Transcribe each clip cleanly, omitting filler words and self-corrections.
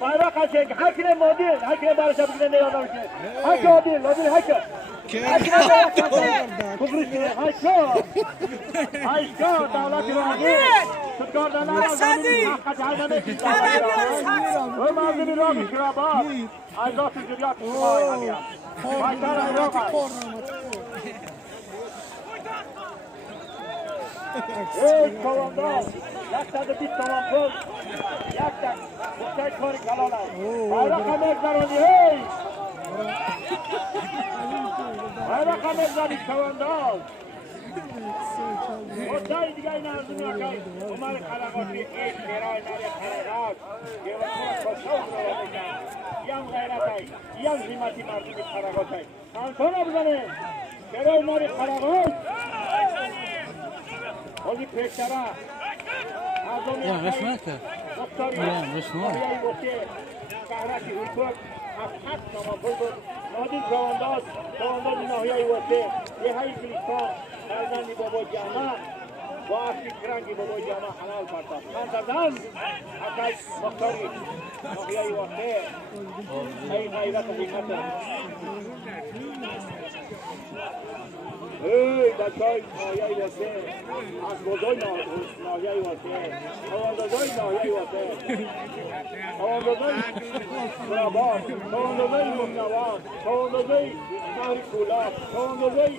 bayrak açık. Hakine model. Hakine barışa bugün ne yazar ki? Hakine model. Model hakine. Kıbrıs'ı haşko. Haşko. Davlat İran'ı. Tutkardan Ramazan'ın hakkı hayvanı kitapları. O mazlumi Rami Şirabad. Azat Züriyat Şirabad. Başlar Ayraka. Ey kovandan. Yaktadı bit tamam kol. Yakta. Bukay kori kalana. Bayrak amezdaroni hey. Bayrak amezdaroni kovandan. Oday digay narzum yakay. Umar kalagoti ek meray nare kararak. Yevakos koşav kuralayken. Yan gayratay. Yan zimati marzumi karagotay. Kansona buzane. Meray nare karagot. Ozi peştara. Ya resmete. Ya resmete. Kahraki hukuk. Hak tamam buldu. Nadin kavandaz. Kavandaz nahiyayı vate. Yehay Gülistan. Erzani baba cama. Bu akli krangi baba cama halal parta. Kantadan. Akay baktari. Nahiyayı vate. Ey gayret hakikate. Hey, dacay nahiyayı vate. Asbodoy nahiyayı vate. Kavandazoy nahiyayı vate. Kavandazoy Rabat. Kavandazoy Mumnavat. Kavandazoy Narikulat. Kavandazoy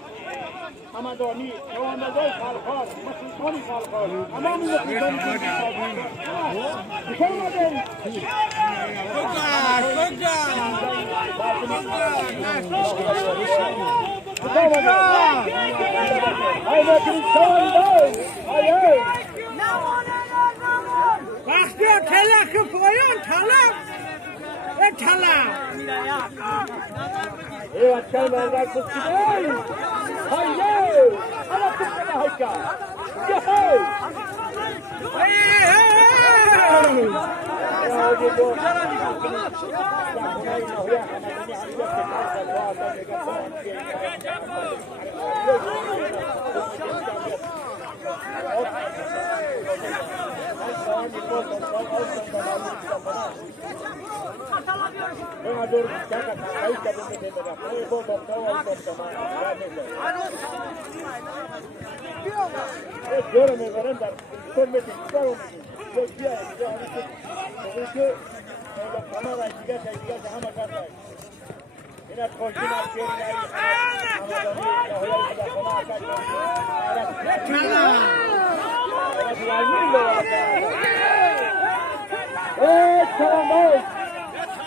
Hamadani. Kavandazoy Khalkhar. Maslikani Khalkhar. Tamam mı? Mükemmel. Haydi Kristian. Haydi. Başlıyor telakı koyun talak. Ve talak. Evet kelmeler kutsuyor. Haydi. Ama kutsuyor hayka. Hey.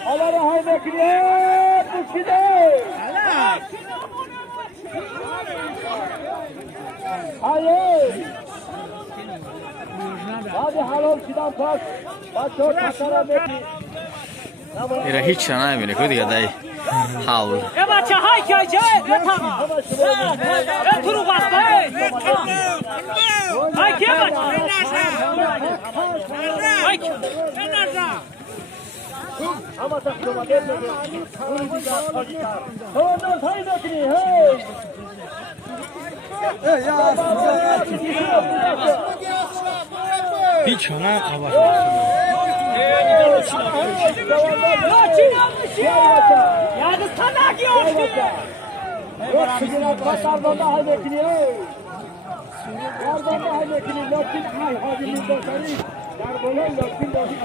Allah rahmet eylesin. Muskide. Hayır. Hadi halal sidan pas. Başo takara beki. Era hiç yana emine koy diye dayı. Havlu. E bacha hay kay jay. Tamam. E turu bas bay. Hay ke bacha. Hay. Kenarda. Ama takıma gelmedi. Bunu bir daha taşıyar. Ondan saydakini hey. Hiç yana hava. Ya da sana diyor. Yok sigara pasardan da haydakini hey. Yardan da haydakini lakin hay hadinin doktori. Darbolan lakin doktori.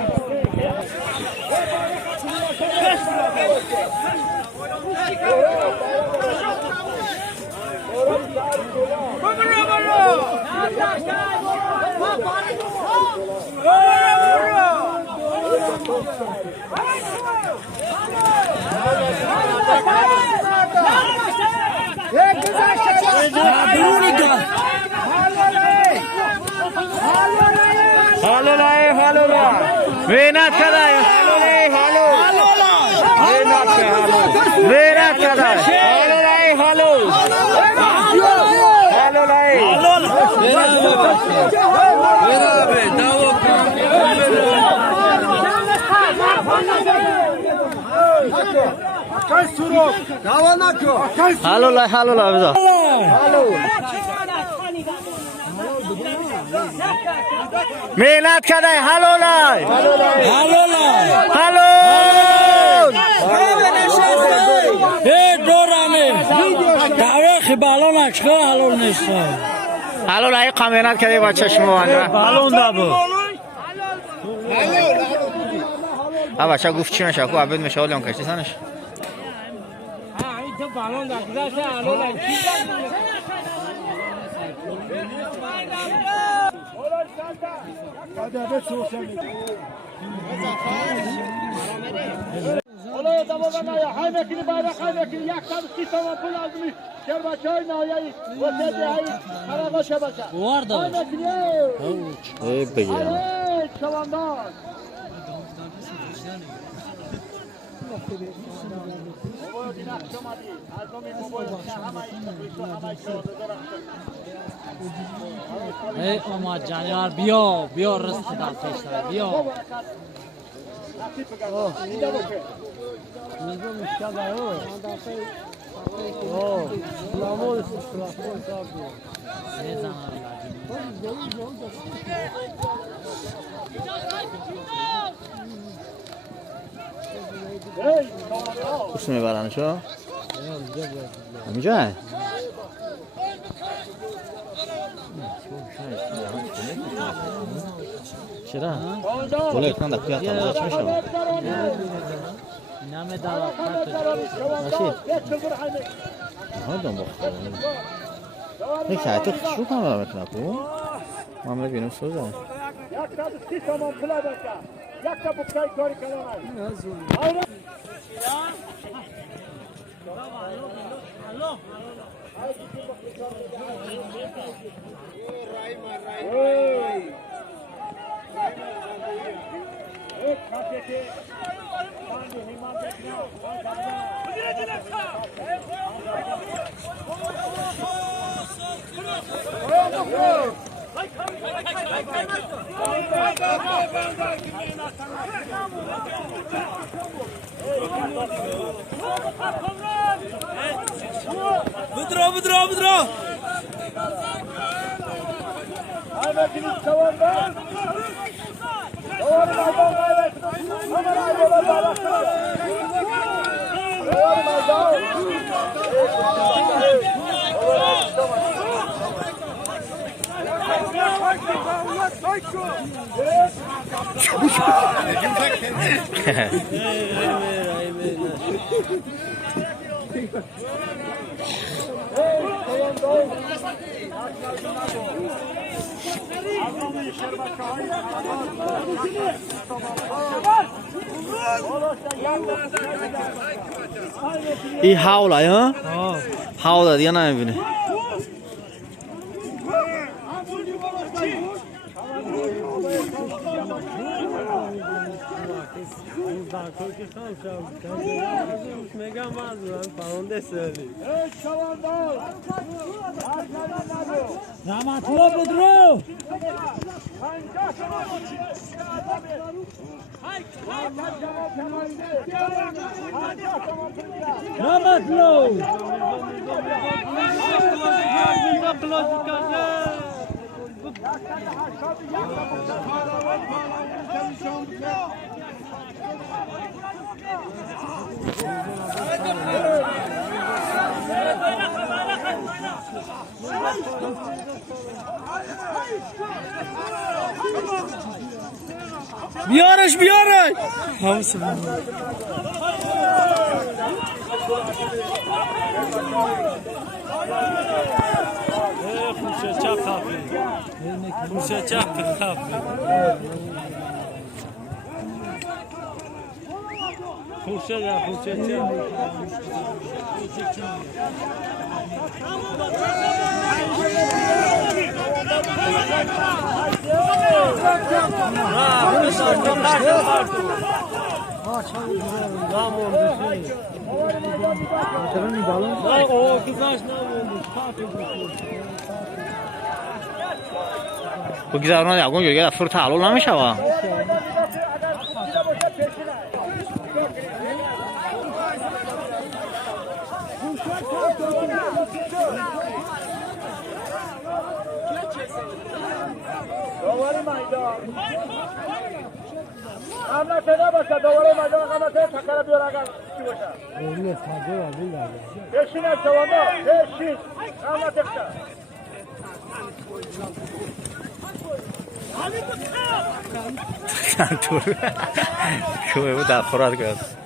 Venat kadar. Venat kadar. Halo lah biza. mehnat kadar halolay. Halol. تاریخ بالون اکشکا حلال نیست. halolay mehnat kadar با چشم وانه. بالون دابو. ها بچه گفت چی نشه کو عبد میشه ولیان کشتی سنش. این تو بالون داشته حلال Olaya tamamına ya. Haymekini bayrak haymekini yaktan sistema pul azmi. Şerbaçay nahiyayı. Vosedi hayı. Karaga şebaça. Var da. Haymekini. ای بگیرم. Hayır. Çavandan. Baba din akşam hadi. Azami baba. ای اماد جان یار بیا رست داد پیشتر بیا. کسی میبرن شو؟ همینجا چرا؟ بله اکنان در قیاط هم چی میشه؟ نام دعوت ماشی؟ نهایدم بخورم یک حیطه شو کنم میکنم کو؟ من ببینم سوزه Yakta sistema pul azmi. Yakta bu kay kari kalamay. بدرو Haymekini çavandan. Doğru maydan gayret. Hemen ayrılar bayraklar. Doğru maydan. این حولای ها؟ حول دیگه نمیبینه رحمتullah بدرو بیارش همسه خوشه چپ خفی خوشه چپ خفی خوشه چپ بگذارون یکون گرگه دفتر تعلل نمیشه و قامت نباشه دوباره میدان قامت تکر بیار اگر چی باشه بشین از شواندا بشین قامت اکتا خوبه بود در خورد کرد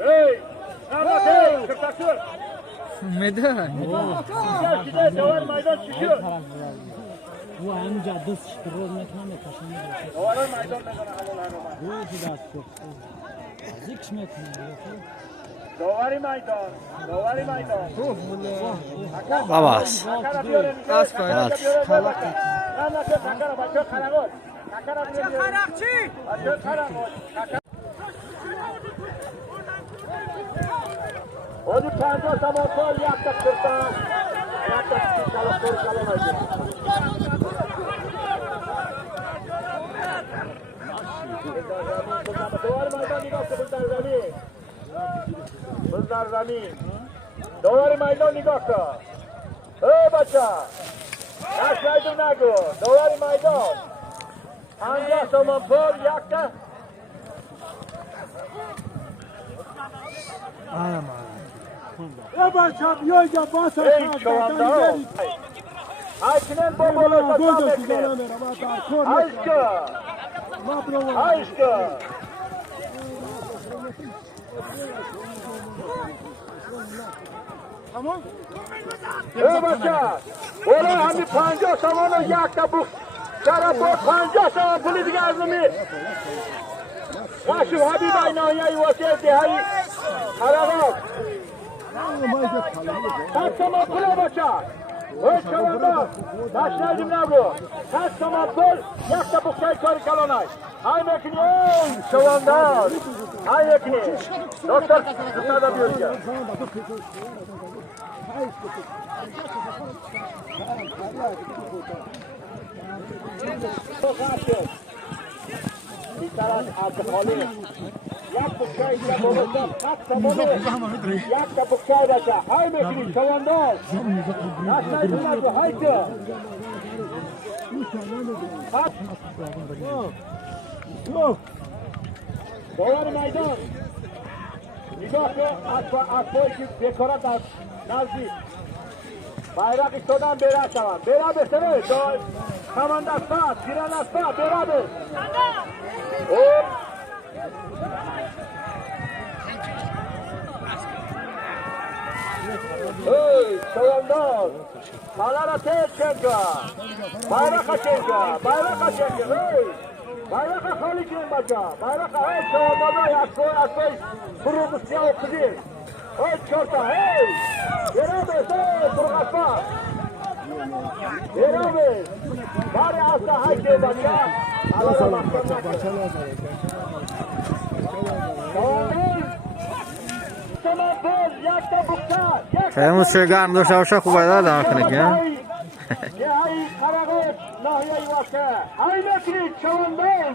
ای قامت ای کتاکر میدان شده دوار میدان چی شد او همینجا دستش روز میکنم کشم دوباره میدان نگنه حلال هنومن روزی دست کرد از یکش میکنم دواری میدان دواری میدان باباس تکر بیاره راست کن قامت تکر بچه خرقات تکر بیاره خرق چی؟ بچه خرقات Hoje perde essa montanha e essa questão. Essa questão ela foi ela vai ver. Doğru meydan nigahı Buzlar Zamin. Doğru meydan nigahı. Ey bacha. Yaşaydın nagu. Doğru meydan. Anja saman pol yakta. Ey çovanda. Ayşinen bobola saklan bekle. Ayşka. Ayşka. Tamam. Ey bacha. Ola hami 50 samanı yakta bu. Şarap 50 saman puli diye azmi. Raşu Habibay nahiyayı vasiyeti hay. Arabak. Kaç zaman pula bacha. Oy çavanda. Başlaydım ne bu? Kaç zaman pul. Yakta bu çay kari kalonay. Hay mekini ey çavanda. Hay mekini. Doktor tutada bir ya. Bir taraf artık oluyor. Yak bu çayda babası kaç zamanı. Yak da bu çayda. Hay mekini çavanda. Başlaydım ne bu? Haydi. Kaç. Doğru meydan. Nigahı asfalt ki dekorat nazdi. Bayrak istodan bera tamam. Beraber sene. Kamanda sağ, Tirana sağ, beraber. O. Hey, Şayandan. Kalara tek çenka. Bayraka çenka. Bayraka çenka. Hey. Bayraka halikin baca. Bayraka hey Şayandan'a yaksoy. Kurulmuşya okudur. Hey çorta hey. Beraber hey kurgasma. Beraber. Bari asla hayke baca. Allah'a bakmak. Fermus Sergan داشته باشه خوب ایده دارم کنه که ای خرقات ناحیه واقع ای مکری چوندان